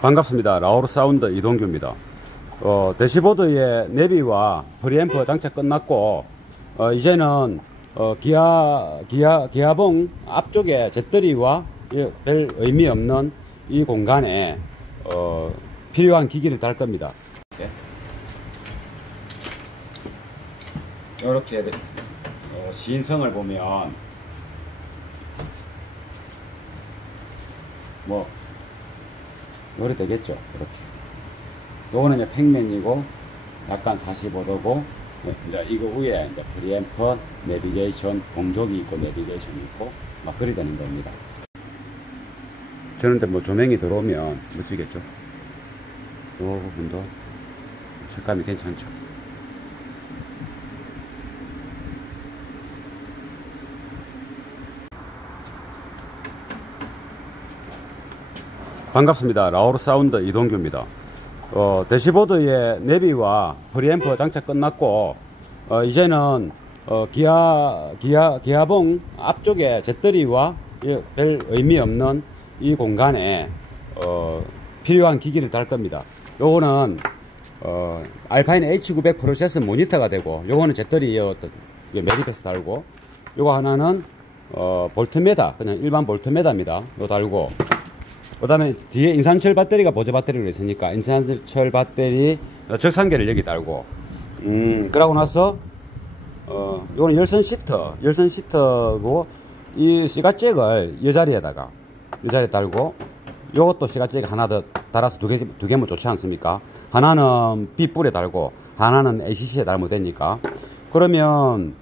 반갑습니다. 라오르 사운드 이동규입니다. 대시보드의 내비와 프리앰프 장착 끝났고, 이제는 기아봉 앞쪽에 잿더리와 별 의미 없는 이 공간에 필요한 기기를 달 겁니다. 이렇게 시인성을 보면 뭐 요래 되겠죠. 이렇게 요거는 이제 평면이고 약간 45도고, 이제 이거 위에 이제 프리앰프, 내비게이션, 공조기 있고 내비게이션 있고 막 그리 되는 겁니다. 저런데 뭐 조명이 들어오면 멋지겠죠. 요 부분도 색감이 괜찮죠. 반갑습니다. 라오르 사운드 이동규입니다. 대시보드의 내비와 프리앰프 장착 끝났고, 이제는 기아봉 앞쪽에 잿더리와 별 의미 없는 이 공간에 필요한 기기를 달 겁니다. 요거는 알파인 H900 프로세스 모니터가 되고, 요거는 잿더리 메리패스 달고, 요거 하나는 볼트메다, 그냥 일반 볼트메다입니다. 요 달고, 그 다음에 뒤에 인산철 배터리가 보조 배터리로 있으니까 인산철 배터리 적상계를 여기 달고, 그러고 나서 요거는 열선 시트고, 이 시가잭을 이 자리에 달고, 요것도 시가잭 하나 더 달아서 두 개면 좋지 않습니까? 하나는 B뿔에 달고 하나는 ACC에 달면 되니까. 그러면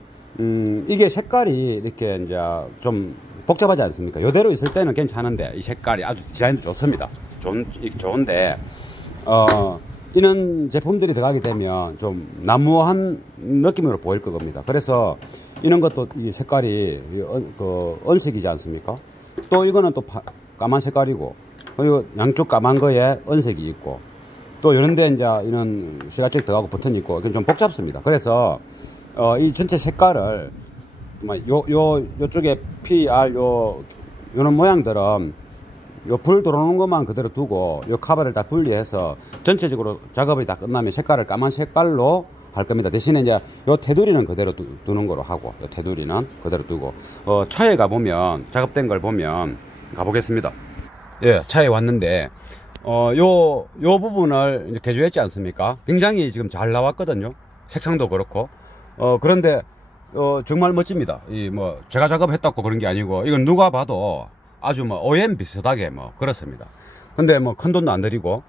이게 색깔이 이렇게 이제 좀 복잡하지 않습니까? 이대로 있을 때는 괜찮은데, 이 색깔이 아주 디자인도 좋습니다. 좋은데, 이런 제품들이 들어가게 되면 좀 나무한 느낌으로 보일 겁니다. 그래서 이런 것도 이 색깔이 은색이지 않습니까? 또 이거는 또 까만 색깔이고, 그리고 양쪽 까만 거에 은색이 있고, 또 이런데 이제 이런 시가잭 들어가고 버튼이 있고, 좀 복잡습니다. 그래서 이 전체 색깔을 요쪽에 PR 요런 모양들은 요 불 들어오는 것만 그대로 두고 요 카바를 다 분리해서 전체적으로 작업이 다 끝나면 색깔을 까만 색깔로 할 겁니다. 대신에 이제 요 테두리는 그대로 두는 거로 하고, 요 테두리는 그대로 두고, 차에 가보면 작업된 걸 보면 가보겠습니다. 예, 차에 왔는데 요 부분을 이제 개조했지 않습니까? 굉장히 지금 잘 나왔거든요. 색상도 그렇고. 그런데 정말 멋집니다. 제가 작업했다고 그런 게 아니고, 이건 누가 봐도 아주 OEM 비슷하게 그렇습니다. 근데 큰 돈도 안 들이고,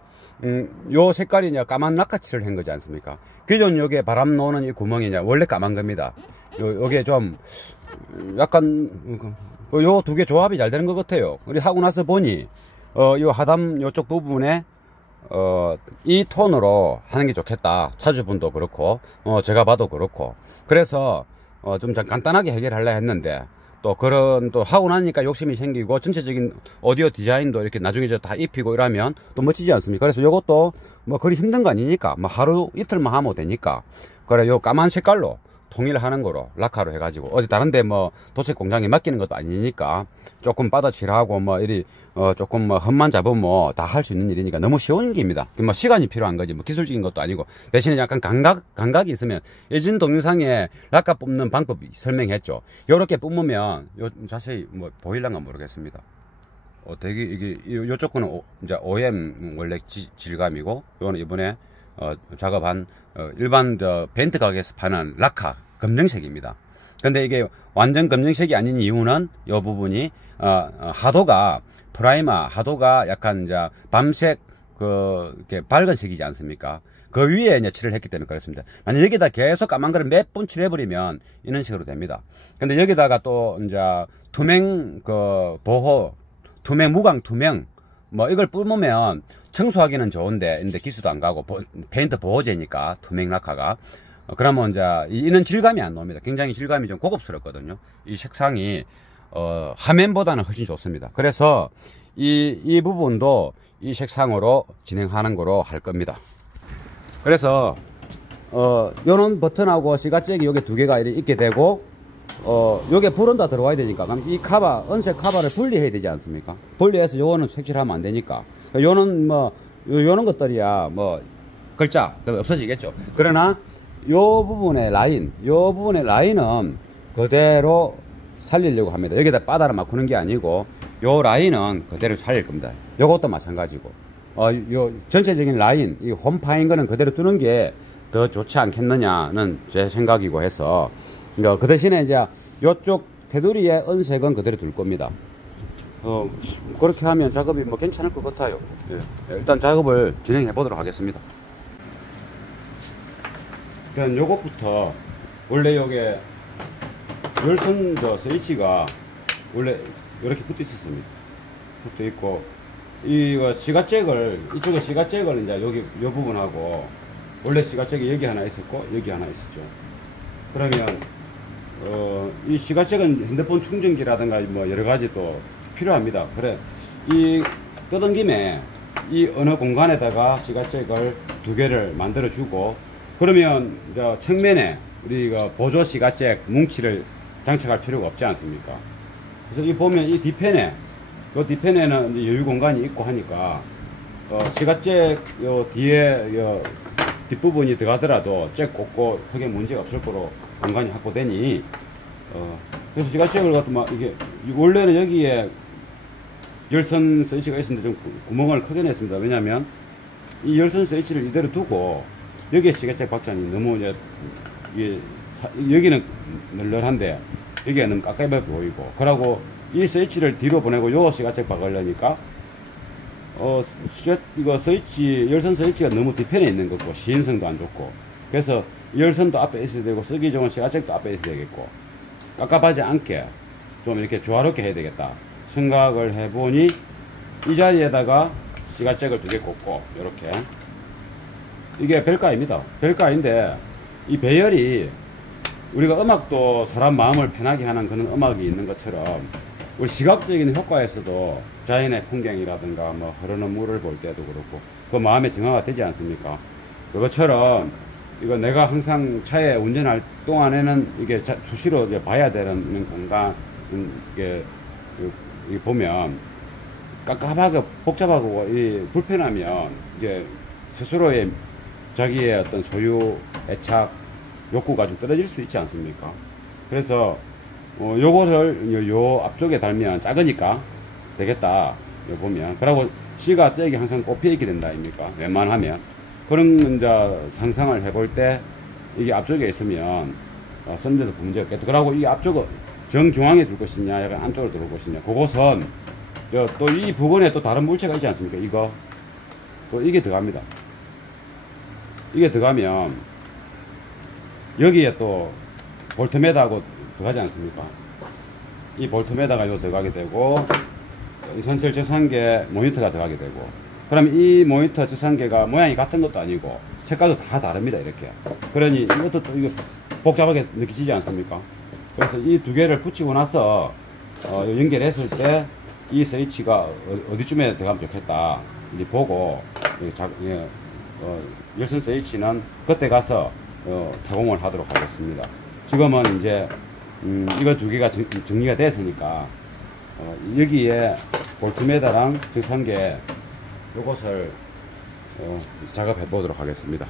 요 색깔이 이제 까만 락카칠을 한 거지 않습니까? 기존 요게 바람 나오는 이 구멍이 이제 원래 까만 겁니다. 요게 좀 약간 요 두 개 조합이 잘 되는 것 같아요. 우리 하고 나서 보니 요 하단 요쪽 부분에 이 톤으로 하는 게 좋겠다. 차주분도 그렇고, 제가 봐도 그렇고. 그래서 좀 간단하게 해결하려 했는데, 또 하고 나니까 욕심이 생기고, 전체적인 오디오 디자인도 이렇게 나중에 다 입히고 이러면 또 멋지지 않습니까? 그래서 요것도 그리 힘든 거 아니니까, 하루 이틀만 하면 되니까, 그래, 요 까만 색깔로 통일하는 거로, 락카로 해가지고, 어디 다른데 도색 공장에 맡기는 것도 아니니까, 조금 빠다칠하고, 이리, 조금 흠만 잡으면 다 할 수 있는 일이니까 너무 쉬운 일입니다. 시간이 필요한 거지, 기술적인 것도 아니고, 대신에 약간 감각이 있으면, 예전 동영상에 락카 뽑는 방법 설명했죠. 요렇게 뽑으면, 자세히 보일란가 모르겠습니다. 되게, 요쪽 거는 이제 OEM 원래 질감이고, 요거는 이번에, 작업한, 일반 벤트 가게에서 파는 락카 검정색입니다. 근데 이게 완전 검정색이 아닌 이유는 이 부분이 하도가 약간 이제 밤색 이렇게 밝은 색이지 않습니까? 그 위에 이제 칠을 했기 때문에 그렇습니다. 만약 여기다 계속 까만 거를 몇 번 칠해버리면 이런 식으로 됩니다. 근데 여기다가 또 이제 투명 무광 투명 이걸 뿜으면 청소하기는 좋은데, 근데 기수도 안 가고, 페인트 보호제니까, 투명 락카가. 그러면 이제, 이런 질감이 안 나옵니다. 굉장히 질감이 좀 고급스럽거든요. 이 색상이, 화면보다는 훨씬 좋습니다. 그래서, 이 부분도 이 색상으로 진행하는 거로 할 겁니다. 그래서, 요런 버튼하고 시가잭이 여기 두 개가 있게 되고, 요게 불은 다 들어와야 되니까, 그럼 이 카바, 은색 카바를 분리해야 되지 않습니까? 분리해서 요거는 색칠하면 안 되니까. 요는 뭐, 요런 것들이야, 뭐, 글자, 없어지겠죠. 그러나, 요 부분의 라인은 그대로 살리려고 합니다. 여기다 바다를 막 구는 게 아니고, 요 라인은 그대로 살릴 겁니다. 요것도 마찬가지고. 요 전체적인 라인, 이 홈파인 거는 그대로 두는 게 더 좋지 않겠느냐는 제 생각이고 해서, 그 대신에 이제 요쪽 테두리의 은색은 그대로 둘 겁니다. 그렇게 하면 작업이 뭐 괜찮을 것 같아요. 예. 일단 작업을 진행해 보도록 하겠습니다. 일단 요것부터, 원래 요게 열선 스위치가 원래 이렇게 붙어 있었습니다. 붙어 있고, 이거 시가잭을, 이쪽에 시가잭을 이제 여기 요 부분하고, 원래 시가잭이 여기 하나 있었고 여기 하나 있었죠. 그러면 이 시가잭은 핸드폰 충전기라든가 뭐 여러 가지 또 필요합니다. 그래, 이 뜯은 김에 이 어느 공간에다가 시가잭을 두 개를 만들어 주고, 그러면 이제 측면에 우리가 보조 시가잭 뭉치를 장착할 필요가 없지 않습니까? 그래서 이 보면 이 뒤편에, 요 뒤편에는 여유 공간이 있고 하니까 시가잭 요 뒤에 요 뒷부분이 들어가더라도 잭 꽂고 크게 문제가 없을 거로 공간이 확보되니, 그래서 시가잭을 갖고 막 이게, 원래는 여기에 열선 스위치가 있었는데 좀 구멍을 크게 냈습니다. 왜냐면 이 열선 스위치를 이대로 두고 여기에 시가잭 박자니 너무 이제 여기는 널널한데 여기가 너무 깝깝해 보이고, 그러고 이 스위치를 뒤로 보내고 요 시가잭 박으려니까 이거 스위치, 열선 스위치가 너무 뒤편에 있는 거고, 시인성도 안 좋고, 그래서 열선도 앞에 있어야 되고, 쓰기 좋은 시가잭도 앞에 있어야 되겠고, 깝깝하지 않게 좀 이렇게 조화롭게 해야 되겠다 생각을 해보니, 이 자리에다가 시가잭을 두 개 꽂고, 이렇게. 이게 별가입니다. 별가인데, 이 배열이, 우리가 음악도 사람 마음을 편하게 하는 그런 음악이 있는 것처럼, 우리 시각적인 효과에서도 자연의 풍경이라든가 뭐 흐르는 물을 볼 때도 그렇고 그 마음의 정화가 되지 않습니까? 그것처럼 이거 내가 항상 차에 운전할 동안에는 이게 수시로 이제 봐야 되는 공간, 이게 보면 깝깝하고 복잡하고 불편하면 이게 스스로의 자기의 어떤 소유, 애착, 욕구가 좀 떨어질 수 있지 않습니까? 그래서 요거를 요 앞쪽에 달면 작으니까 되겠다. 요 보면. 그러고 C가 잭이 항상 꼽혀 있게 된다 아닙니까? 웬만하면. 그런 이제 상상을 해볼 때 이게 앞쪽에 있으면 쓰는데도 문제가 없겠다. 그러고 이 앞쪽을 정중앙에 둘 것이냐, 약간 안쪽으로 둘 것이냐. 그것은 또 이 부분에 또 다른 물체가 있지 않습니까? 이거. 또 이게 들어갑니다. 이게 들어가면 여기에 또 볼트매다하고 들어가지 않습니까? 이 볼트매다가 이거 들어가게 되고, 이 선철 저상계 모니터가 들어가게 되고, 그럼 이 모니터 저상계가 모양이 같은 것도 아니고 색깔도 다 다릅니다. 이렇게. 그러니 이것도 또 이거 복잡하게 느끼지 않습니까? 그래서 이 두 개를 붙이고 나서 연결했을 때 이 스위치가 어디쯤에 들어가면 좋겠다 이제 보고, 열선 스위치는 그때 가서 타공을 하도록 하겠습니다. 지금은 이제 이거 두 개가 정리가 됐으니까 여기에 볼트매다랑 저상계 요것을 작업해 보도록 하겠습니다.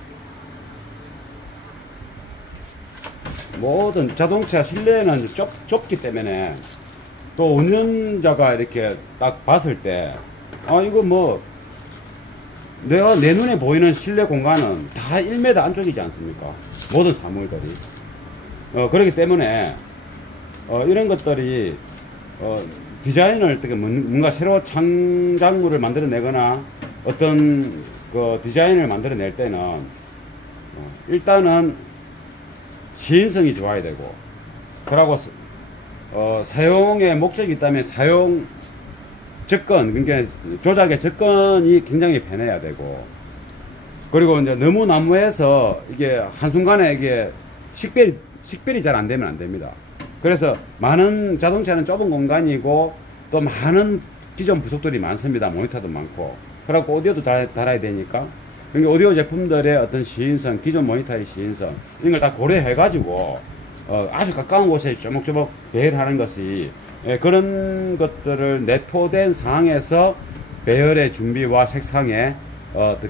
모든 자동차 실내는 좁기 때문에 또 운전자가 이렇게 딱 봤을 때 이거 뭐 내가 내 눈에 보이는 실내 공간은 다 1m 안쪽이지 않습니까? 모든 사물들이. 그렇기 때문에 이런 것들이 디자인을 어떻게 뭔가 새로 창작물을 만들어내거나 어떤 그 디자인을 만들어낼 때는 일단은 시인성이 좋아야 되고, 그러고 사용의 목적이 있다면 사용 접근, 그러니까 조작의 접근이 굉장히 편해야 되고, 그리고 이제 너무 난무해서 이게 한순간에 이게 식별이 잘 안 되면 안 됩니다. 그래서 많은 자동차는 좁은 공간이고 또 많은 기존 부속들이 많습니다. 모니터도 많고. 그래갖고 오디오도 달아야 되니까. 그러니까 오디오 제품들의 어떤 시인성, 기존 모니터의 시인성, 이런 걸 다 고려해가지고 아주 가까운 곳에 쪼목쪼목 배열하는 것이 그런 것들을 내포된 상황에서 배열의 준비와 색상의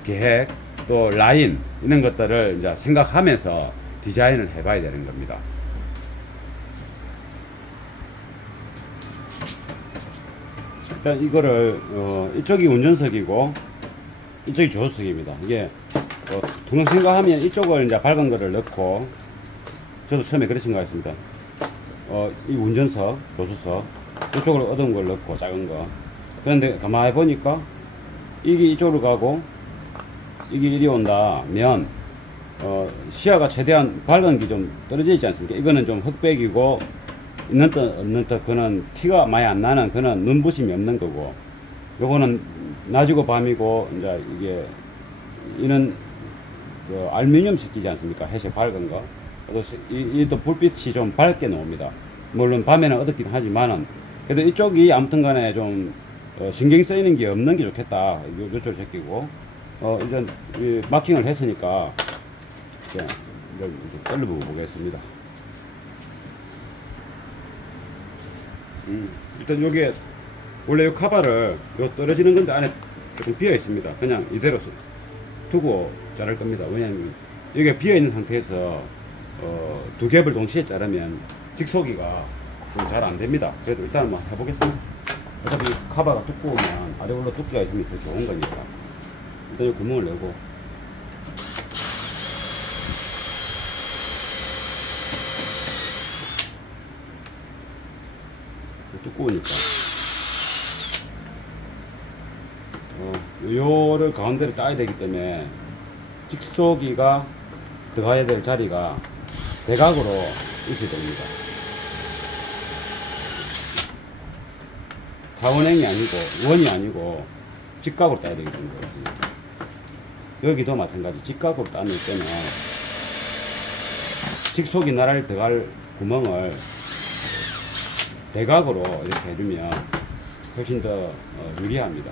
계획 또 라인 이런 것들을 이제 생각하면서 디자인을 해봐야 되는 겁니다. 일단 이거를 이쪽이 운전석이고 이쪽이 조수석입니다. 이게 통상 생각하면 이쪽을 이제 밝은 거를 넣고 저도 처음에 그렇게 생각했습니다. 이 운전석, 조수석 이쪽으로 어두운 걸 넣고 작은 거. 그런데 가만히 보니까 이게 이쪽으로 가고 이게 이리 온다면 시야가 최대한 밝은 게 좀 떨어져 있지 않습니까? 이거는 좀 흑백이고 있는 듯 없는 듯 그는 티가 많이 안 나는 그는 눈부심이 없는 거고, 요거는 낮이고 밤이고 이제 이게 이는 그 알루미늄 색이지 않습니까? 회색 밝은 거. 또 불빛이 좀 밝게 나옵니다. 물론 밤에는 어둡긴 하지만은 그래도 이쪽이 아무튼 간에 좀 신경 쓰이는 게 없는 게 좋겠다. 요쪽을 제끼고 이제 마킹을 했으니까 이제 떨려보고 보겠습니다. 일단 요게 원래 요 카바를 요 떨어지는 건데 안에 조금 비어 있습니다. 그냥 이대로 두고 자를 겁니다. 왜냐면 이게 비어 있는 상태에서 두 겹을 동시에 자르면 직소기가 좀 잘 안 됩니다. 그래도 일단 한번 해보겠습니다. 어차피 카바가 두꺼우면 아래로 두께가 있으면 더 좋은 거니까 일단 이 구멍을 내고 두꺼우니까 요를 가운데로 따야 되기 때문에 직소기가 들어가야 될 자리가 대각으로 있어야 됩니다. 타원행이 아니고 원이 아니고 직각으로 따야 되기 때문에 그렇습니다. 여기도 마찬가지 직각으로 따는 때는 직속이 나를 들어갈 구멍을 대각으로 이렇게 해주면 훨씬 더 유리합니다.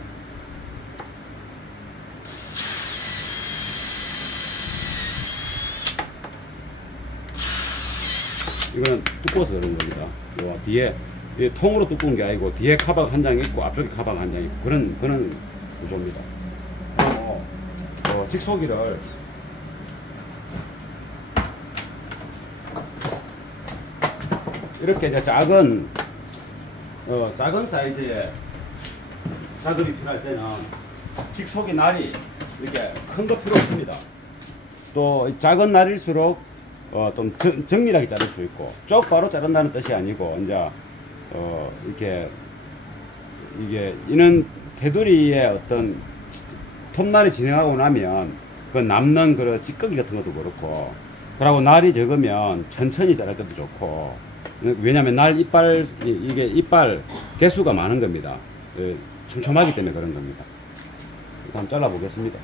이거는 두꺼워서 그런 겁니다. 요 뒤에 통으로 두꺼운 게 아니고 뒤에 카바가 한 장 있고 앞쪽에 카바가 한 장 있고 그런 구조입니다. 직소기를 이렇게 이제 작은 사이즈의 작업이 필요할 때는 직속이 날이 이렇게 큰 거 필요 없습니다. 또 작은 날일수록 좀 정밀하게 자를 수 있고 쪽바로 자른다는 뜻이 아니고 이제 이렇게 이는 테두리의 어떤 톱날이 진행하고 나면 그 남는 그 찌꺼기 같은 것도 그렇고 그러고 날이 적으면 천천히 자를 때도 좋고 왜냐면 날 이빨 이게 이빨 개수가 많은 겁니다. 촘촘하기 때문에 그런 겁니다. 일단 한번 잘라 보겠습니다.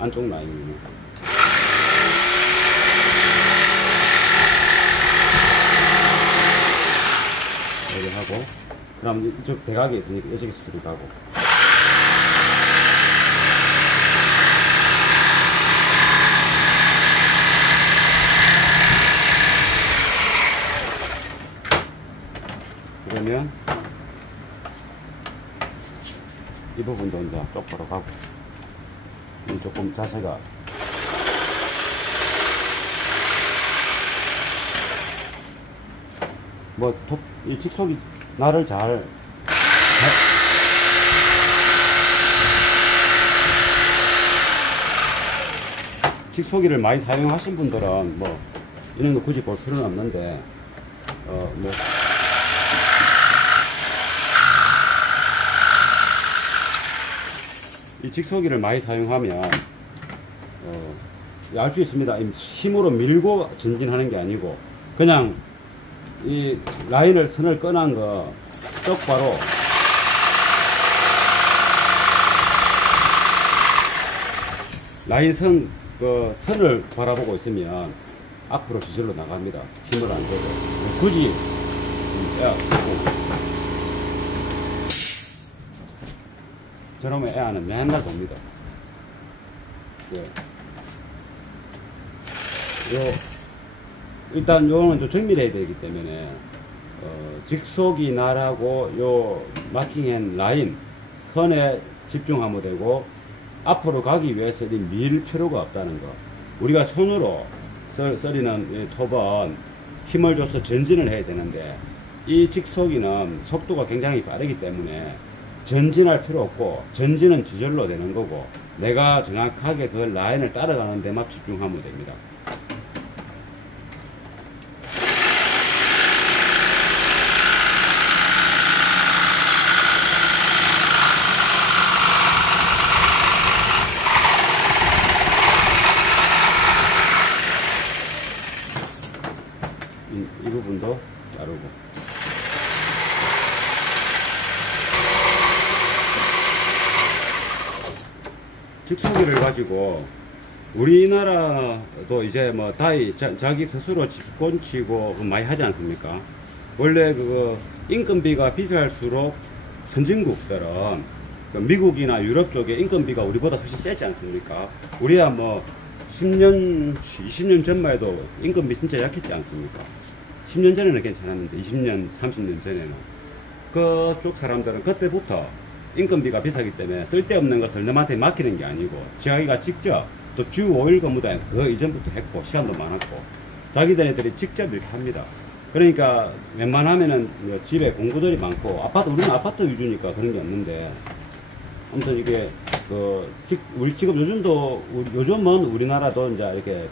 안쪽 라인이네. 여기 하고 그럼 이쪽 대각이 있으니까 이쪽에 수술이 가고 그러면 이 부분도 이제 쪽으로 가고 조금 자세가 이 직속이 나를 잘 직소기를 많이 사용하신 분들은 이런 거 굳이 볼 필요는 없는데 이 직소기를 많이 사용하면 알 수 있습니다. 힘으로 밀고 전진하는 게 아니고 그냥 이 라인을 선을 꺼낸 거 똑바로 라인 선을 바라보고 있으면 앞으로 저절로 나갑니다. 힘을 안 줘도 굳이 그러면 애아는 맨날 돕니다. 예. 일단 요거는 좀 정밀해야 되기 때문에 직속이 나라고 요 마킹한 라인 선에 집중하면 되고, 앞으로 가기 위해서 밀 필요가 없다는 거. 우리가 손으로 썰이는 톱은 힘을 줘서 전진을 해야 되는데, 이 직속이는 속도가 굉장히 빠르기 때문에 전진할 필요 없고, 전진은 지절로 되는 거고, 내가 정확하게 그 라인을 따라가는 데만 집중하면 됩니다. 이 부분도 자르고. 직속기를 가지고 우리나라도 이제 뭐 다이 자기 스스로 집권치고 많이 하지 않습니까? 원래 그거 인건비가 비쌀수록 선진국들은 미국이나 유럽 쪽에 인건비가 우리보다 훨씬 세지 않습니까? 우리야 뭐 10년, 20년 전만 해도 인건비 진짜 약했지 않습니까? 10년 전에는 괜찮았는데 20년, 30년 전에는 그쪽 사람들은 그때부터 인건비가 비싸기 때문에 쓸데없는 것을 남한테 맡기는 게 아니고 자기가 직접, 또 주 5일 근무도 그 이전부터 했고 시간도 많았고 자기들이 직접 이렇게 합니다. 그러니까 웬만하면은 집에 공구들이 많고, 아파트, 우리는 아파트 위주니까 그런 게 없는데, 아무튼 이게 우리 지금 요즘은 우리나라도 이제 이렇게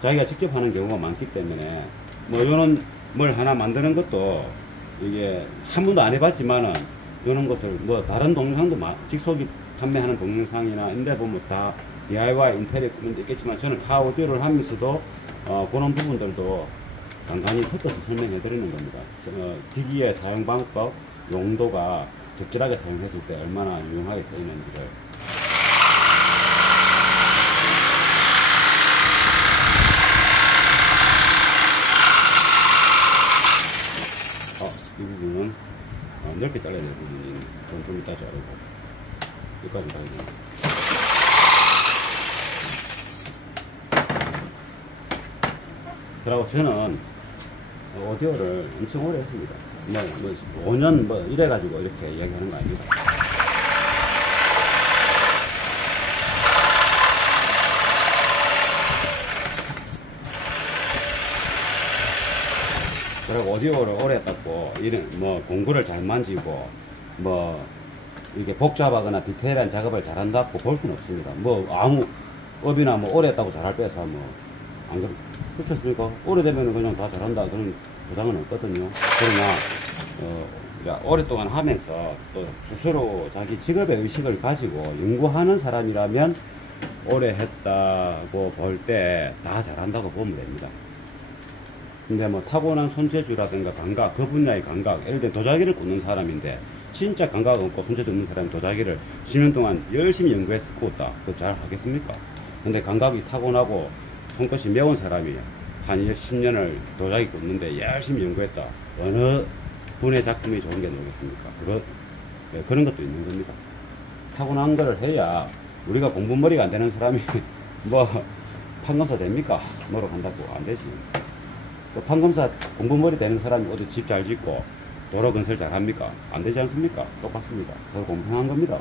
자기가 직접 하는 경우가 많기 때문에 뭐 요런 뭘 하나 만드는 것도 이게 한 번도 안 해봤지만은 요런 것을 뭐 다른 동영상도 직속이 판매하는 동영상이나 인데 보면 다 DIY 인테리어 그런 데 있겠지만, 저는 카오디오를 하면서도 그런 부분들도 간간히 섞어서 설명해 드리는 겁니다. 기기의 사용 방법, 용도가 적절하게 사용했을 때 얼마나 유용하게 쓰이는지를. 이 부분은 넓게 잘라야 될 부분이 좀 이따 자르고 여기까지 가야 됩니다. 그리고 저는 오디오를 엄청 오래 했습니다. 뭐 5년 뭐 이래가지고 이렇게 이야기하는 거 아닙니다. 그리고 오디오를 오래 했다고 이런 뭐 공구를 잘 만지고 뭐 이게 복잡하거나 디테일한 작업을 잘한다고 볼 수는 없습니다. 뭐 아무 업이나 뭐 오래 했다고 잘할 빼서 뭐 안 그렇습니까? 오래되면 그냥 다 잘한다 그런 보장은 없거든요. 그러나 오랫동안 하면서 또 스스로 자기 직업의 의식을 가지고 연구하는 사람이라면 오래 했다고 볼 때 다 잘한다고 보면 됩니다. 근데 뭐 타고난 손재주라든가 감각, 그 분야의 감각, 예를 들어 도자기를 꽂는 사람인데 진짜 감각 없고 손재주 없는 사람이 도자기를 10년 동안 열심히 연구해서 꽂다. 그거 잘 하겠습니까? 근데 감각이 타고나고 손끝이 매운 사람이 한 10년을 도자기 꽂는데 열심히 연구했다. 어느 분의 작품이 좋은 게 나오겠습니까? 그런 것도 있는 겁니다. 타고난 거를 해야, 우리가 공부머리가 안 되는 사람이 뭐 판검사 됩니까? 뭐로 간다고 안 되지. 판검사 공부머리 되는 사람이 어디 집 잘 짓고 도로 건설 잘 합니까? 안 되지 않습니까? 똑같습니다. 서로 공평한 겁니다.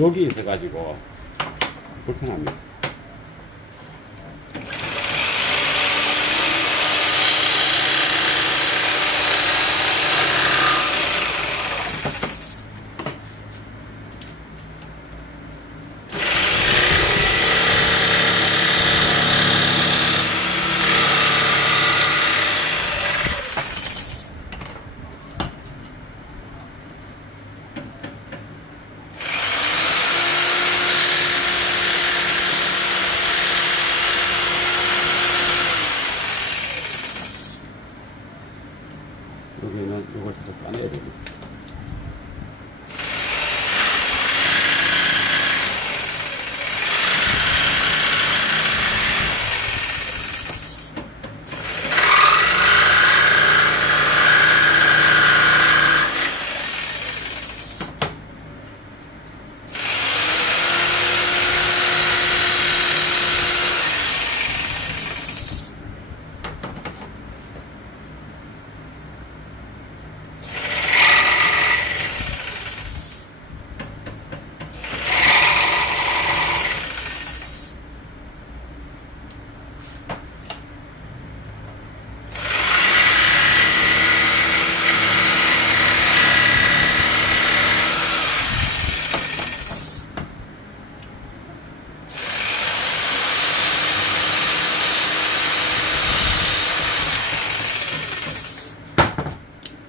여기 있어가지고 불편합니다. 이걸 살짝 까내야 됩니다.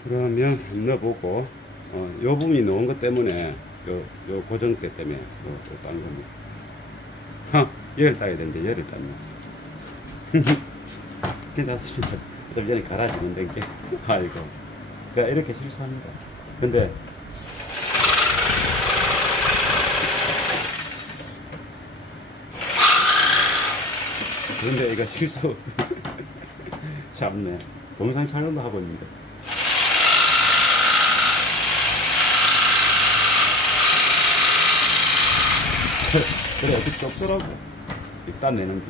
그러면 한번 넣어보고, 요 부분이 넣은 것 때문에, 요 고정대 때문에, 딴 겁니다. 열을 따야 되는데, 열을 땄네. 괜찮습니다. 어차피 전에 갈아지면 된 게. 아이고. 그러니까 이렇게 실수합니다. 근데, 이거 실수. 참네. 동영상 촬영도 하고 있는데. 그래, 어떻게 좁더라고. 일단 내는 게.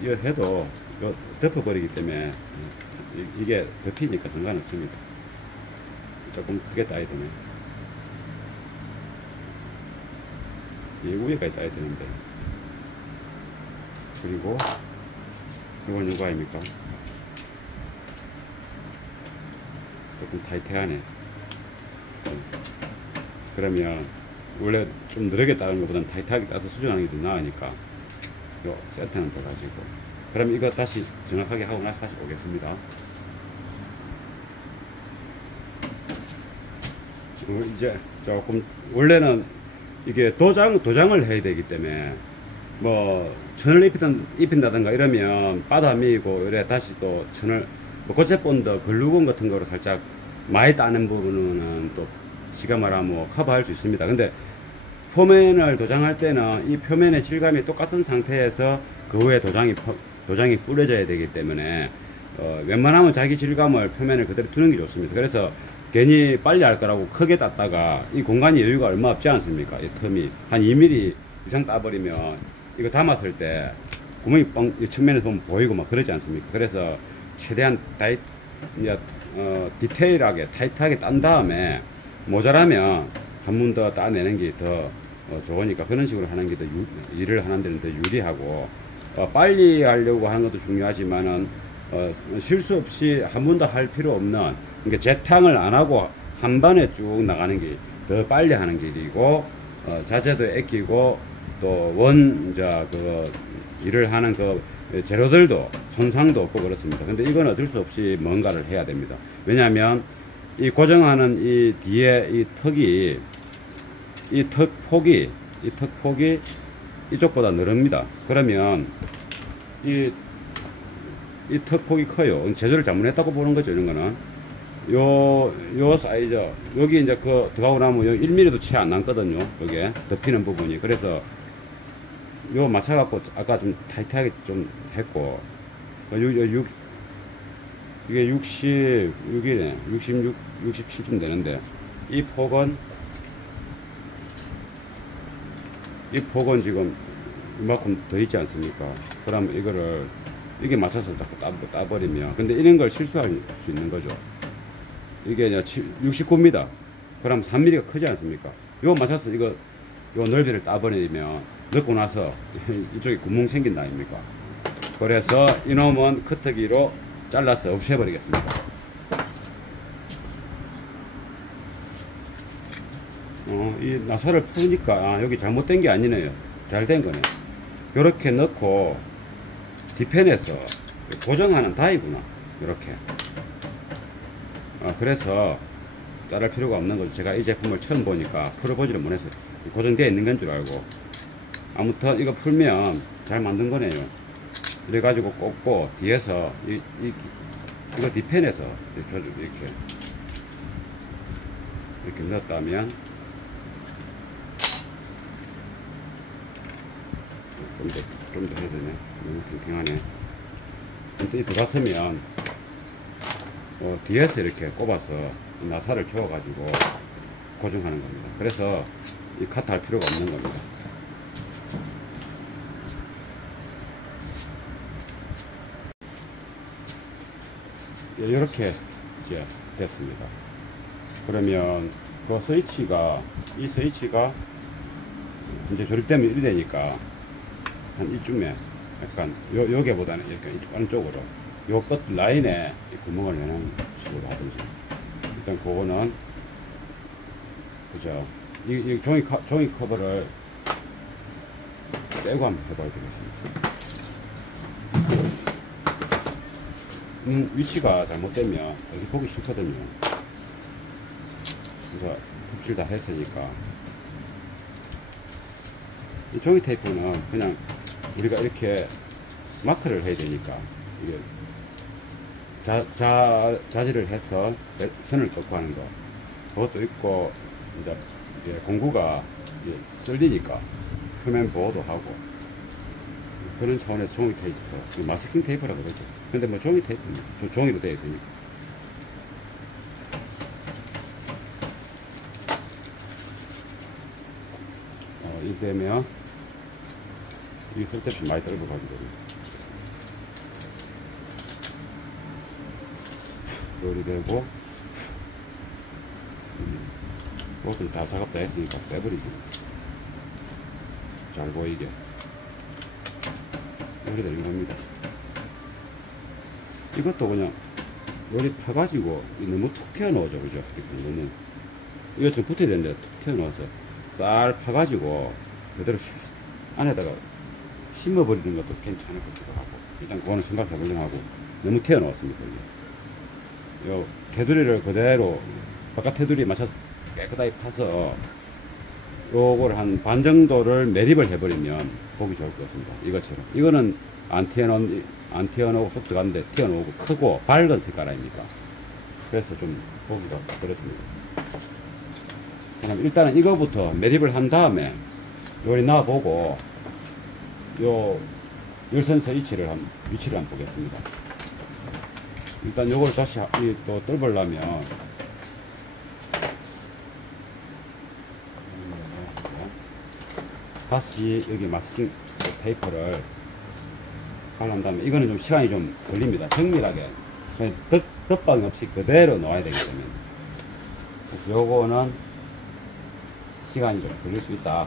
이거 해도, 이거 덮어버리기 때문에, 이게 덮이니까 상관없습니다. 조금 크게 따야 되네. 이 위에까지 따야 되는데. 그리고, 이건 누가 아닙니까? 조금 타이트하네. 그러면 원래 좀 느리게 따는 것보다는 타이트하게 따서 수정하는 게 더 나으니까 요 세트는 더 가지고, 그럼 이거 다시 정확하게 하고 나서 다시 오겠습니다. 이제 조금 원래는 이게 도장을 해야 되기 때문에 뭐 천을 입힌다든가 이러면 바다 미고 이래 다시 또 천을 뭐 고체 본드 글루건 같은 거로 살짝 많이 따는 부분은 또 지가 말하면 뭐 커버할 수 있습니다. 근데 표면을 도장할 때는 이 표면의 질감이 똑같은 상태에서 그 후에 도장이 뿌려져야 되기 때문에 웬만하면 자기 질감을 표면을 그대로 두는 게 좋습니다. 그래서 괜히 빨리 할 거라고 크게 땄다가 이 공간이 여유가 얼마 없지 않습니까? 이 틈이 한 2mm 이상 따버리면 이거 담았을 때 구멍이 이 측면에서 보면 보이고 막 그러지 않습니까? 그래서 최대한 디테일하게 타이트하게 딴 다음에 모자라면 한 번 더 따내는 게 더 좋으니까 그런 식으로 하는 게 더 일을 하는 데는 더 유리하고, 빨리 하려고 하는 것도 중요하지만은 실수 없이 한 번 더 할 필요 없는, 그러니까 재탕을 안 하고 한 번에 쭉 나가는 게 더 빨리 하는 길이고, 자재도 아끼고 또 그 일을 하는 그 재료들도 손상도 없고 그렇습니다. 근데 이건 어쩔 수 없이 뭔가를 해야 됩니다. 왜냐하면 이 고정하는 이 뒤에 이 턱이, 이 턱 폭이 이쪽보다 넓습니다. 그러면 이 턱 폭이 커요. 제조를 잘못했다고 보는 거죠, 이런 거는. 요 사이즈, 여기 이제 그 들어가고 나면 여기 1mm도 채 안 남거든요. 여기에 덮이는 부분이. 그래서 요 맞춰갖고 아까 좀 타이트하게 좀 했고, 이게 66이네. 66, 67쯤 되는데, 이 폭은 지금 이만큼 더 있지 않습니까? 그럼 이게 맞춰서 자꾸 따버리면, 근데 이런 걸 실수할 수 있는 거죠. 이게 이제 69입니다. 그럼 3mm가 크지 않습니까? 이거 맞춰서 요 넓이를 따버리면, 넣고 나서 이쪽에 구멍 생긴다 아닙니까? 그래서 이놈은 커터기로 잘라서 없애버리겠습니다. 이 나사를 푸니까 여기 잘못된 게 아니네요. 잘 된 거네. 이렇게 넣고 뒤편에서 고정하는 다이구나. 이렇게. 그래서 자를 필요가 없는 거죠. 제가 이 제품을 처음 보니까 풀어보지를 못해서 고정되어 있는 건 줄 알고 아무튼 이거 풀면 잘 만든 거네요. 이래 가지고 꽂고 뒤에서 이거 뒤편에서 이렇게 넣었다면 좀 더 해야 되네. 너무 탱탱하네. 아무튼 이 들어갔으면 뒤에서 이렇게 꼽아서 나사를 주어 가지고 고정하는 겁니다. 그래서 이 카트 할 필요가 없는 겁니다. 이렇게 이제 됐습니다. 그러면 그 스위치가 이 스위치가 이제 조립되면 이리 되니까 한 이쯤에 약간 여기보다는 이렇게 안쪽으로 요 끝 라인에 이 구멍을 내는 식으로 하든지 일단 그거는 그죠. 이 종이 커버를 빼고 한번 해봐야 되겠습니다. 위치가 잘못되면 여기 보기 싫거든요. 그래서 톱질 다 했으니까 이 종이 테이프는 그냥 우리가 이렇게 마크를 해야 되니까 이게 자질을 해서 선을 긋고 하는 거 그것도 있고 이제 공구가 쓸리니까 표면 보호도 하고 그런 차원에서 종이 테이프, 마스킹 테이프라고 그러죠. 근데 뭐 종이 테이프는 종이로 되어 있으니까. 이되면 이 쓸데없이 많이 떨고 가게 됩니다. 요리 되고 그것도 다 작업 다 했으니까 빼버리지. 잘 보이게 요리 되는 겁니다. 이것도 그냥 요리 파가지고 너무 툭 튀어나오죠. 그죠? 너무 이거 좀 붙어야 되는데 툭 튀어나와서 쌀 파가지고 그대로 안에다가 심어버리는 것도 괜찮을 것 같기도 하고 일단 그거는 생각해 보려고 하고 너무 튀어나왔습니다. 요 테두리를 그대로 바깥 테두리에 맞춰서 깨끗하게 파서 요걸 한 반 정도를 매립을 해버리면 보기 좋을 것 같습니다. 이것처럼 이거는 안 튀어나오고 쏙 들어갔는데 튀어나오고 크고 밝은 색깔 아닙니까? 그래서 좀 보기가 그렇습니다. 그럼 일단은 이거부터 매립을 한 다음에 요리 놔보고 요 열선서 위치를 한번 보겠습니다. 일단 요걸 다시 또 뚫으려면 다시 여기 마스킹 테이프를 갈란 다음에 이거는 좀 시간이 좀 걸립니다. 정밀하게 덧방 없이 그대로 놓아야 되기 때문에 요거는 시간이 좀 걸릴 수 있다.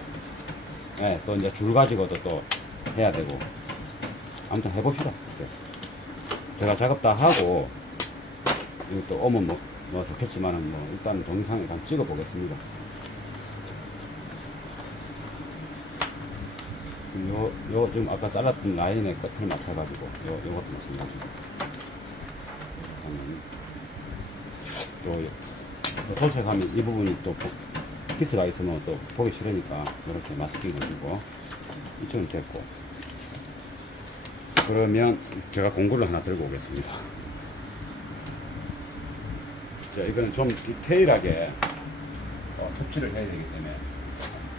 네, 또 이제 줄 가지고도 또 해야 되고 아무튼 해봅시다. 제가 작업 다 하고 이것도 오면 뭐 좋겠지만은 뭐 일단 동영상을 한번 찍어 보겠습니다. 요 지금 아까 잘랐던 라인의 끝을 맞춰가지고 요것도 마찬가지고 요 도색하면 이 부분이 또 키스가 있으면 또 보기 싫으니까 이렇게 마스킹 해주고 이쪽은 됐고 그러면 제가 공구를 하나 들고 오겠습니다. 자, 이거는 좀 디테일하게 톱질을 해야 되기 때문에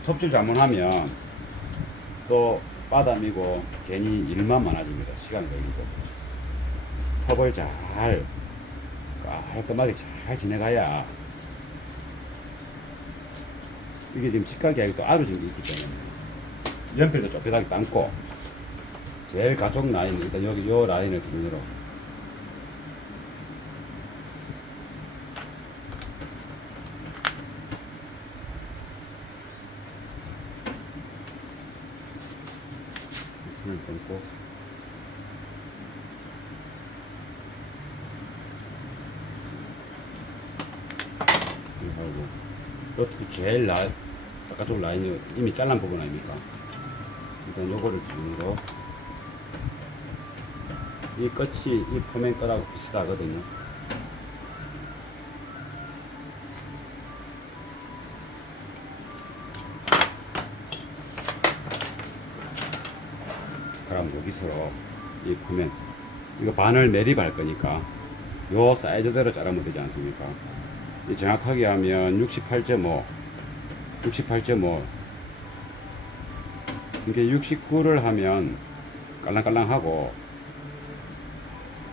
톱질 잘못하면 또 바닥이고 괜히 일만 많아집니다. 시간 걸리고 톱을 잘 깔끔하게 잘 지내가야 이게 지금 직각이 또 아로 지금 있기 때문에 연필도 좁혀하게 담고 제일 가쪽 라인 일단 여기 요 라인을 기준으로 손을 끊고 이거 하고 또 제일 바깥쪽 라인이 이미 잘란 부분 아닙니까? 일단 요거를 기준으로 이 끝이 이 포맨 끝하고 비슷하거든요. 자르면 여기서 이 보면 이거 반을 매립할 거니까 요 사이즈대로 자르면 되지 않습니까? 이 정확하게 하면 68.5 이게 69를 하면 깔랑깔랑하고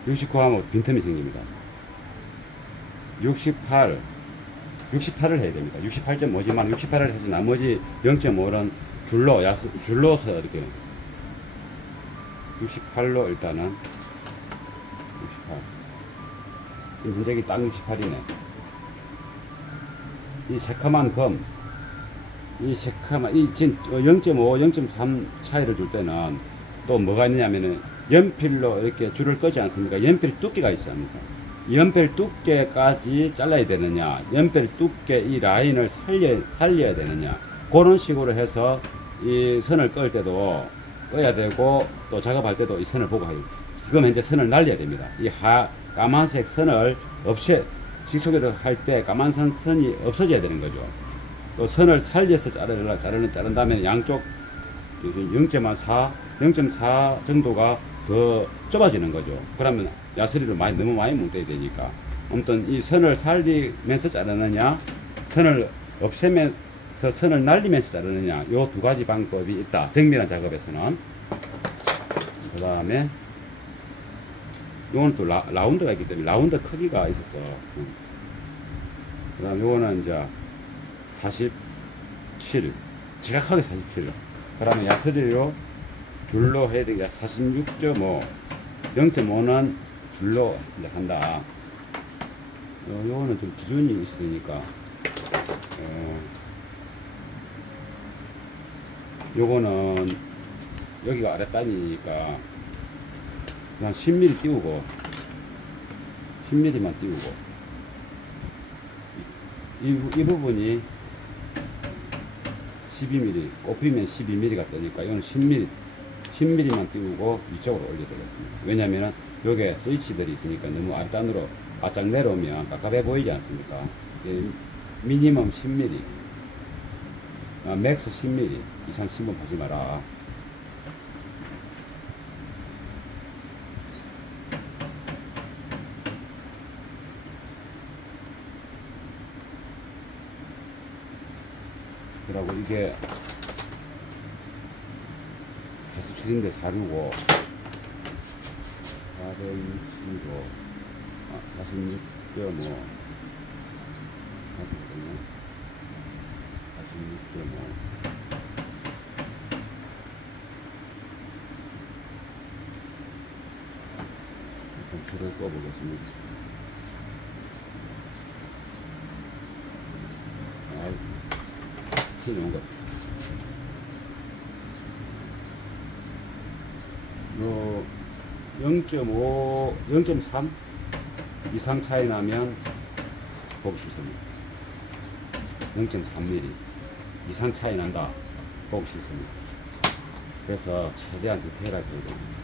69 하면 빈틈이 생깁니다. 68을 해야 됩니다. 68.5지만 68을 해서 나머지 0.5는 줄로서 이렇게 68로 일단은 68. 지금 문제기 딱 68이네. 이 새카만 검, 이 지금 0.5, 0.3 차이를 줄 때는 또 뭐가 있느냐면은 연필로 이렇게 줄을 끄지 않습니까? 연필 두께가 있습니다. 연필 두께까지 잘라야 되느냐, 연필 두께 이 라인을 살려야 되느냐, 그런 식으로 해서 이 선을 끌 때도 꺼야 되고 또 작업할 때도 이 선을 보고 하요. 지금 현재 선을 날려야 됩니다. 이 까만색 선을 직소개를 할 때 까만색 선이 없어져야 되는 거죠. 또 선을 살려서 자른 다음에 양쪽 0.4 정도가 더 좁아지는 거죠. 그러면 야스리를 너무 많이 뭉개야 되니까. 아무튼 이 선을 살리면서 자르느냐, 선을 없애면서 선을 날리면서 자르느냐, 요 두 가지 방법이 있다. 정밀한 작업에서는. 그 다음에 요거는 또 라운드가 있기 때문에 라운드 크기가 있어서. 그 다음 요거는 이제 47, 정확하게 47. 그러면 야스리로 줄로 해야 되겠다. 46.5, 0.5는 줄로 이제 한다. 요거는 좀 기준이 있으니까, 요거는 여기가 아랫단이니까 그냥 10mm 띄우고, 10mm만 띄우고, 이 부분이 12mm, 꼽히면 12mm가 뜨니까 이건 10mm만 띄우고 이쪽으로 올려야 되겠습니다. 왜냐면은 여기에 스위치들이 있으니까 너무 아랫단으로 바짝 내려오면 깝깝해 보이지 않습니까? 미니멈 10mm, 맥스 10mm 이상 침범하지 마라. 그리고 이게 47인데 465, 465, 46.5, 46.5. 일단 불을 꺼보겠습니다. 튀는 것. 요 0.5, 0.3 이상 차이 나면 보기 싫습니다. 0.3mm 이상 차이 난다, 보기 싫습니다. 그래서 최대한 디테일하게 해야 됩니다.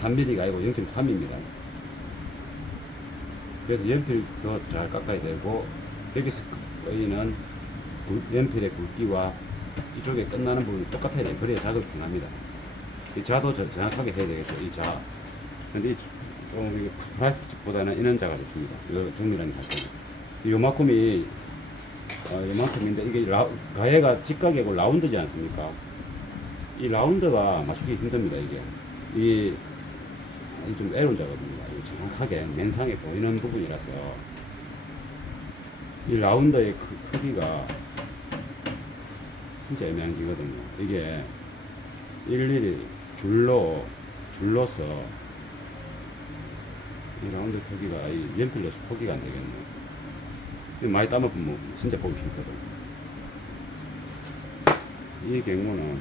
3mm가 아니고 0.3입니다. 그래서 연필도 잘 깎아야 되고, 여기서 거의는 연필의 굵기와 이쪽에 끝나는 부분이 똑같아야 돼요. 그래야 작업이 편합니다. 이 자도 정확하게 해야 되겠죠. 이 자. 근데 좀 플라스틱보다는 이런 자가 좋습니다. 이 정밀한 자. 요만큼이 요만큼인데 이게 가해가 직각이고 라운드지 않습니까? 이 라운드가 맞추기 힘듭니다. 이게 좀 애로운 작업입니다. 정확하게 맨상에 보이는 부분이라서 이 라운드의 크기가 진짜 애매한기거든요. 이게 일일이 줄로서 이 라운드 크기가 이 연필로서 포기가 안 되겠네. 많이 따먹으면 진짜 보기 싫거든. 이 경우는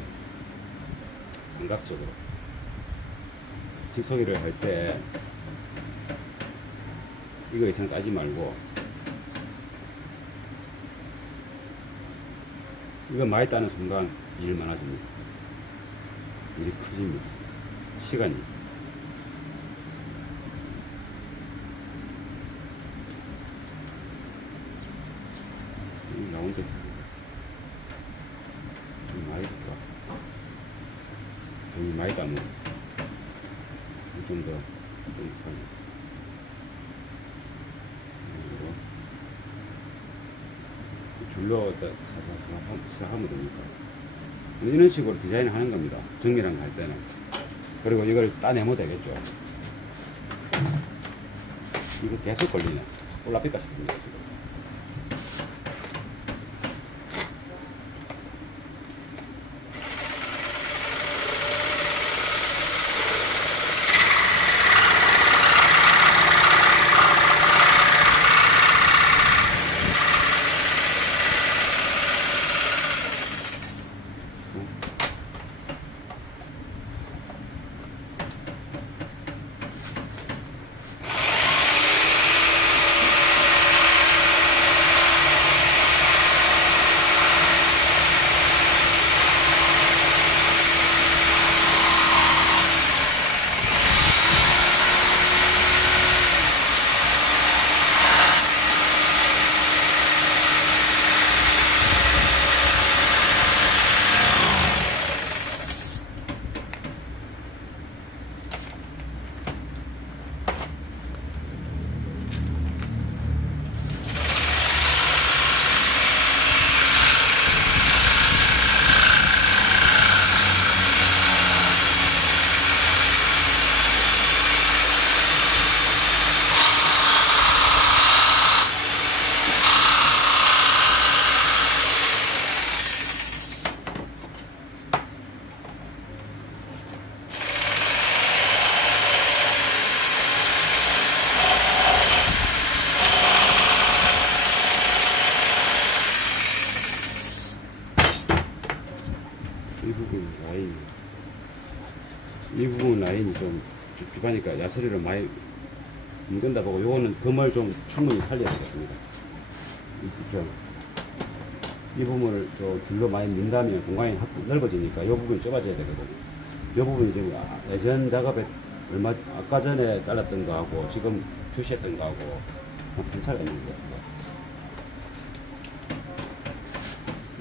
감각적으로 직소기를 할 때 이거 이상 까지 말고, 이거 많이 따는 순간 일 많아집니다. 일이 커집니다. 시간이. 이 라운드 많이 줄까? 돈이 많이 따면 좀 더 줄로 사사사 하면 됩니까? 이런 식으로 디자인을 하는 겁니다. 정밀한 거 할 때는. 그리고 이걸 따내면 되겠죠. 이거 계속 걸리네. 올라삐까 싶습니다, 지금. 이 부분 라인이 좀 찝찝하니까 야스리를 많이 뭉근다 보고 요거는 금을 좀 충분히 살려야 되겠습니다. 이 부분을 좀 줄로 많이 민다면 공간이 넓어지니까 이 부분이 좁아져야 되거든요. 이 부분이 지금 예전 작업에 아까 전에 잘랐던 거하고 지금 표시했던 거하고 편차가 있는 것 같아요.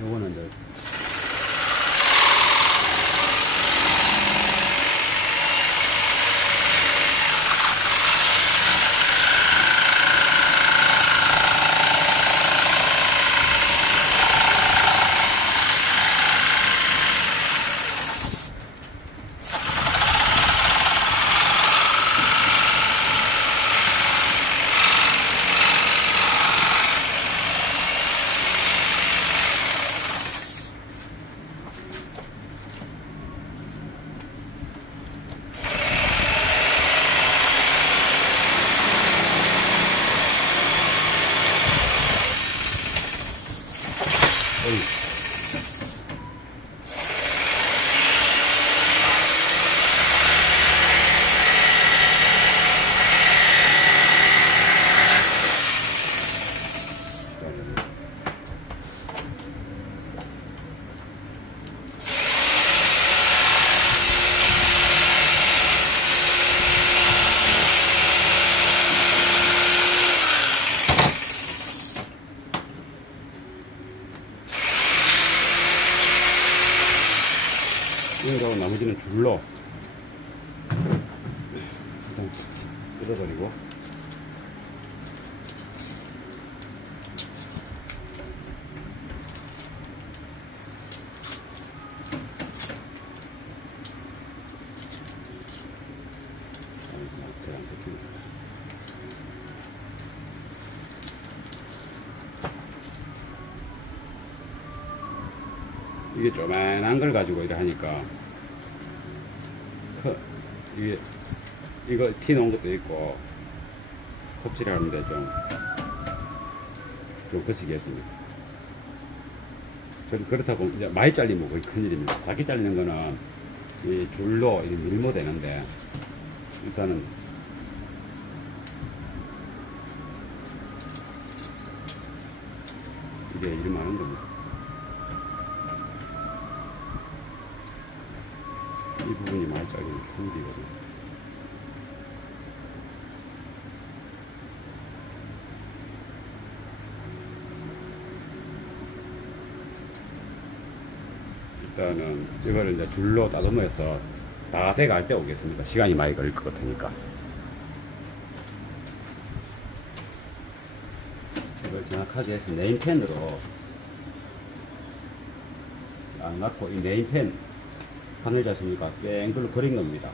요거는 이제 이거하고 나머지는 줄로 일단 뜯어버리고 이게 조만한 걸 가지고 이래 하니까 이거 티 놓은 것도 있고 톱질을 하는데 좀 거시기 했습니다. 그렇다고 이제 많이 잘리면 거의 큰일입니다. 작게 잘리는 거는 이 줄로 밀면 되는데 일단은 이게 일이 많은 겁니다. 이 부분이 많이 잘리면 큰일이거든요. 일단은 이거를 이제 줄로 따듬어서 다 돼갈 때 오겠습니다. 시간이 많이 걸릴 것 같으니까. 이걸 정확하게 해서 네임펜으로 안 갖고 이 네임펜 바늘 자수니까 뺑글로 그린 겁니다.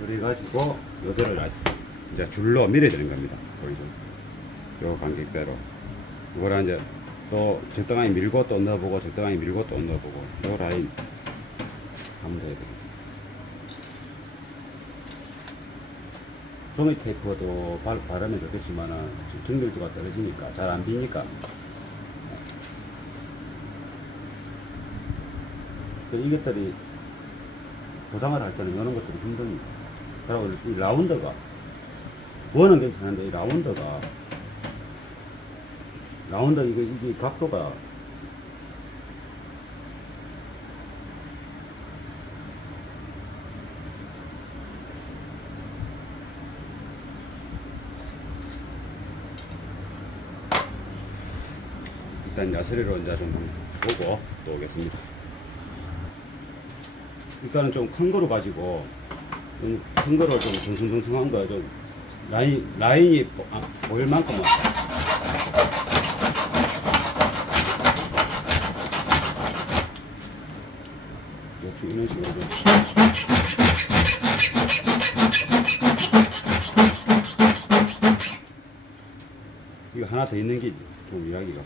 그래가지고 요대를 이제 줄로 밀어야 되는 겁니다. 보이죠? 요 간격대로. 이거를 이제 또 적당히 밀고 또 넣어보고 적당히 밀고 또 넣어보고 요 라인 하면 돼야 됩니다. 종이 테이프도 바르면 좋겠지만은 정밀도가 떨어지니까 잘 안 비니까. 이것들이 포장을 할 때는 이런 것들이 힘듭니다. 그리고 이 라운더가 원은 괜찮은데 이 라운더 이게 각도가 일단 야스리로 이제 좀 보고 또 오겠습니다. 일단은 좀 큰 거로 가지고 큰 거로 좀 둥숭둥숭한 거 좀 라인이 보일 만큼만 역시 이런 식으로 좀 이거 하나 더 있는 게 좀 이야기가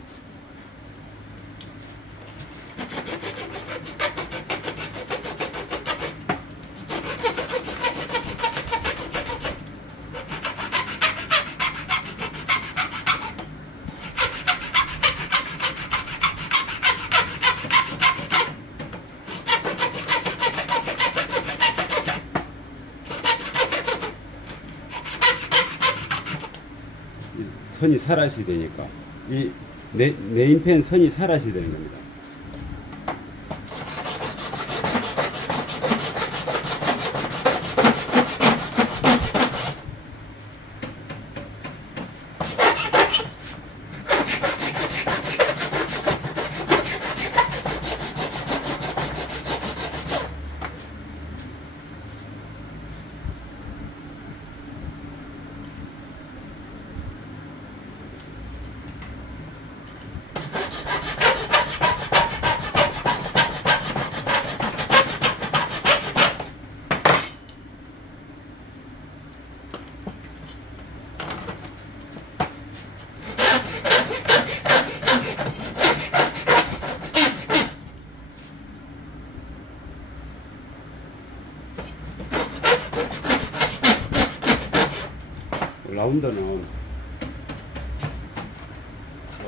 선이 살아있어야 되니까 이 네임펜 선이 살아있어야 되는 겁니다.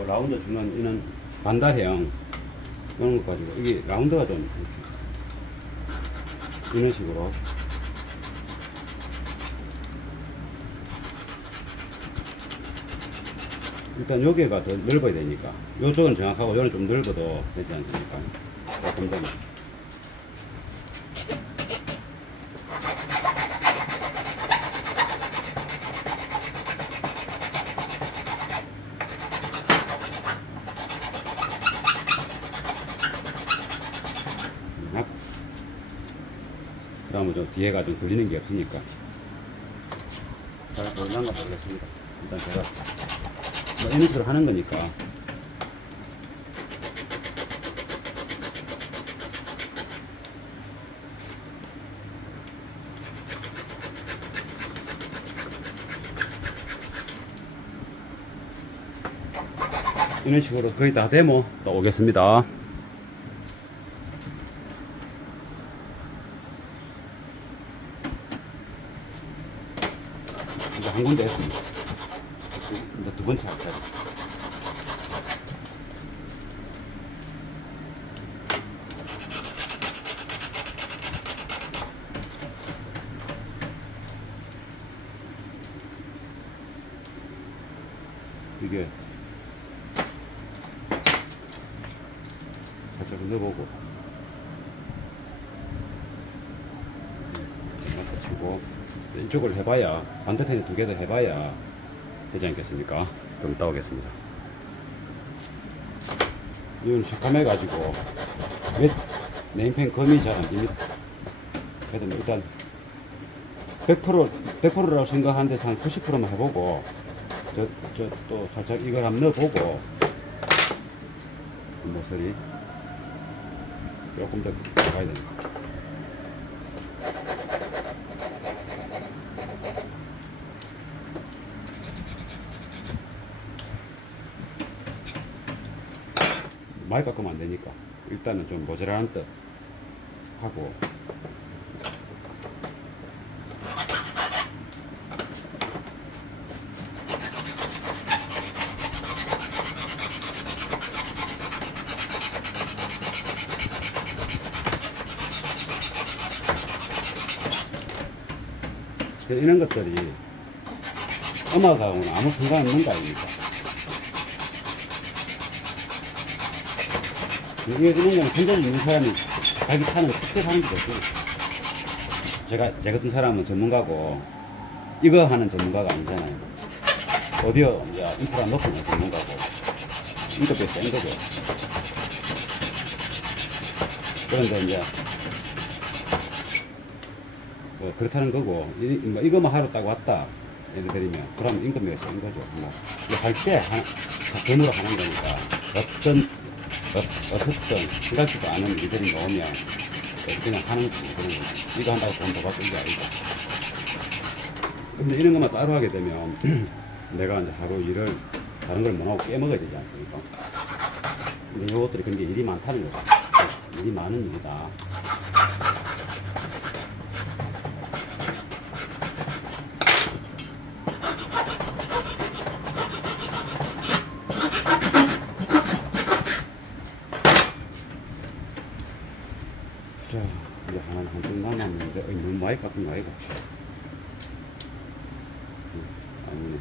라운더 주는 이런 반달형 이런 것 가지고 이게 라운더가 좀 이렇게 이런 식으로 일단 여기가 더 넓어야 되니까 이쪽은 정확하고 여기는 좀 넓어도 되지 않습니까? 조금 더 그러면 저 뒤에가 좀 걸리는 게 없으니까. 자, 얼마나 모르겠습니다. 일단 제가 뭐 이런 식으로 하는 거니까. 이런 식으로 거의 다 데모 또 오겠습니다. 이제 한 군데 했습니다. 이제 두 번째 할까요? 이게 살짝 넣어보고 맞춰치고 이쪽을 해봐야 반대편에 두 개 더 해봐야 되지 않겠습니까? 그럼 이따 오겠습니다. 이건 시커매 가지고 네임펜 검이 잘 안 집니다. 그래도 뭐 일단 100%라고 생각하는데 한 90%만 해보고 또 살짝 이걸 한번 넣어보고 모서리 조금 더 가야 됩니다. 많이 깎으면 안 되니까 일단은 좀 모자란 듯 하고 이런 것들이 음악하고는 아무 상관없는 거 아닙니까? 이런 거는 control 있는 사람이 자기 차는 직접 하는 거죠. 제 같은 사람은 전문가고 이거 하는 전문가가 아니잖아요. 오디오 이제 인프라 넣고 있는 전문가고 인터페이스 센 거죠. 그런데 이제 그렇다는 거고 이거만 하러 딱 왔다 예를 들면 그럼 임금료가 센 거죠. 할 때 대무로 하는 거니까 어떤 생각지도 않은 일들이 나오면 그냥 하는 그런 거지. 이거 한다고 돈 더 받고 이게 아니고. 근데 이런 것만 따로 하게 되면 내가 이제 하루 일을 다른 걸 못하고 깨먹어야 되지 않습니까? 근데 이것들이 굉장히 일이 많다는 거죠. 일이 많은 일이다. 자, 이제 한좀 남았는데, 너무 많이 깎은 거 아이가? 아니네.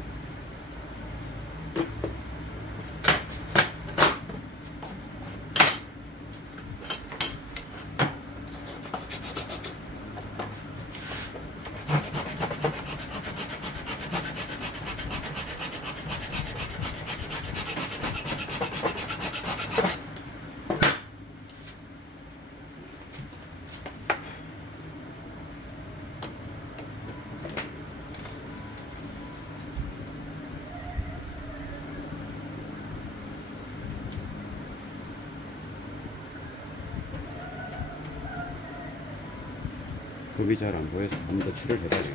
급이 잘 안 보여서 한 번 더 칠을 해봐야 돼.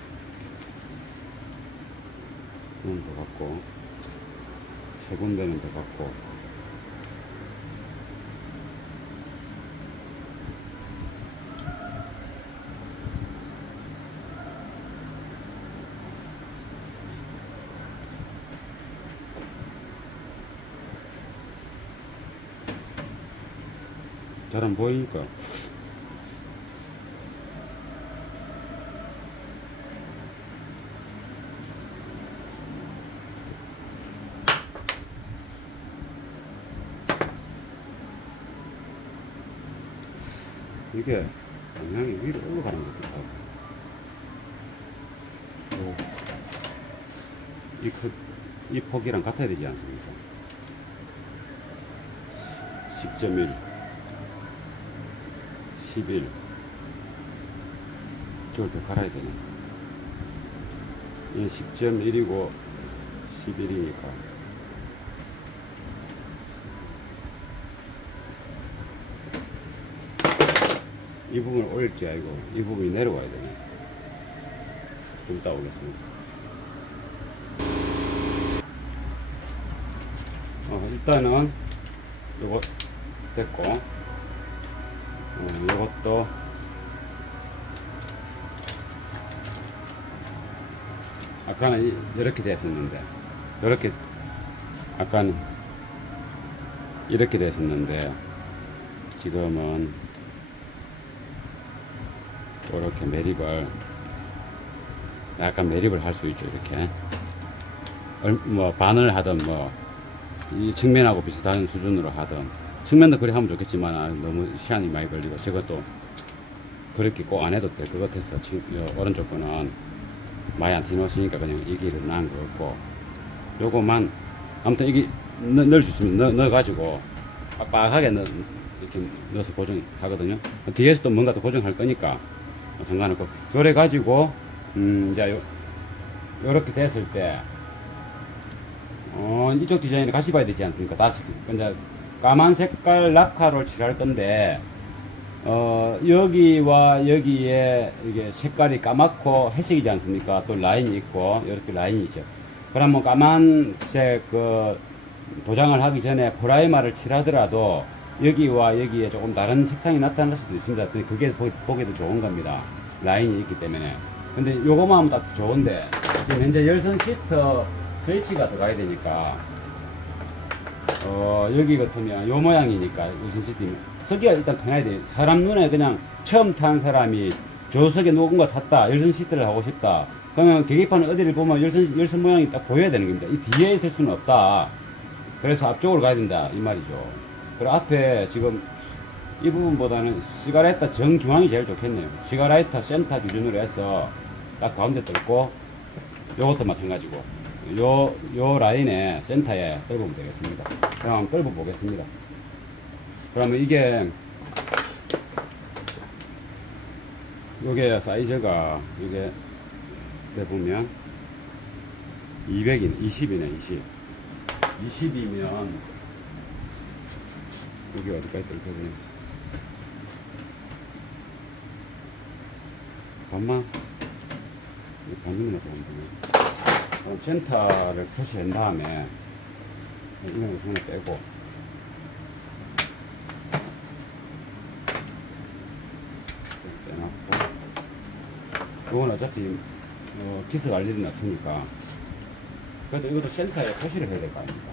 한 더 갖고, 세 군데는 더 갖고. 잘 안 보이니까. 이게 방향이 위로 올라가는 것도 있고 이 폭이랑 같아야 되지 않습니까? 10.1 11 저걸 더 갈아야 되네. 이 10.1이고 11이니까 이 부분을 올릴 게 아니고 이 부분이 내려와야 되네. 좀 이따 오겠습니다. 일단은 요거 됐고 요것도 아까는 이렇게 됐었는데 아까는 이렇게 됐었는데 지금은 이렇게 매립을 약간 매립을 할 수 있죠. 이렇게 뭐 반을 하든 뭐 이 측면하고 비슷한 수준으로 하든 측면도 그리 하면 좋겠지만 너무 시간이 많이 걸리고 저것도 그렇게 꼭 안 해도 돼. 그거 됐어. 오른쪽 거는 많이 안 튀어나왔으니까 그냥 이 길을 난 거고 요거만 아무튼 이게 넣을 수 있으면 넣어가지고 빡빡하게 이렇게 넣어서 고정하거든요. 뒤에서 또 뭔가 또 고정할 거니까 상관없고. 그래 가지고 이제 요렇게 됐을 때 이쪽 디자인을 같이 봐야 되지 않습니까? 다섯 이제 까만 색깔 라카를 칠할 건데 여기와 여기에 이게 색깔이 까맣고 회색이지 않습니까? 또 라인이 있고 이렇게 라인이 있죠. 그러면 까만색 그 도장을 하기 전에 프라이머를 칠하더라도 여기와 여기에 조금 다른 색상이 나타날 수도 있습니다. 그게 보기도 좋은 겁니다. 라인이 있기 때문에. 근데 요거만 하면 딱 좋은데 지금 현재 열선 시트 스위치가 들어가야 되니까 여기 같으면 요 모양이니까 열선 시트 서기가 일단 편해야 돼. 사람 눈에 그냥 처음 탄 사람이 조석에 누군가 탔다, 열선 시트를 하고 싶다, 그러면 계기판 어디를 보면 열선 모양이 딱 보여야 되는 겁니다. 이 뒤에 있을 수는 없다. 그래서 앞쪽으로 가야 된다 이 말이죠. 그리고 앞에 지금 이 부분보다는 시가레타 정중앙이 제일 좋겠네요. 시가레타 센터 기준으로 해서 딱 가운데 뚫고 요것도 마찬가지고 요 라인에 센터에 떨구면 되겠습니다. 그럼 한번 떨궈 보겠습니다. 그러면 이게 요게 사이즈가 이게 보면 200이네 20이네 20이면 여기 어디까지 떨거든요. 반만 반죽이나 보면 되네. 센터를 표시한 다음에 이걸 손에 빼고 빼놨고, 이건 어차피 기스 관리를 낮추니까 그래도 이것도 센터에 표시를 해야 될 거 아닙니까?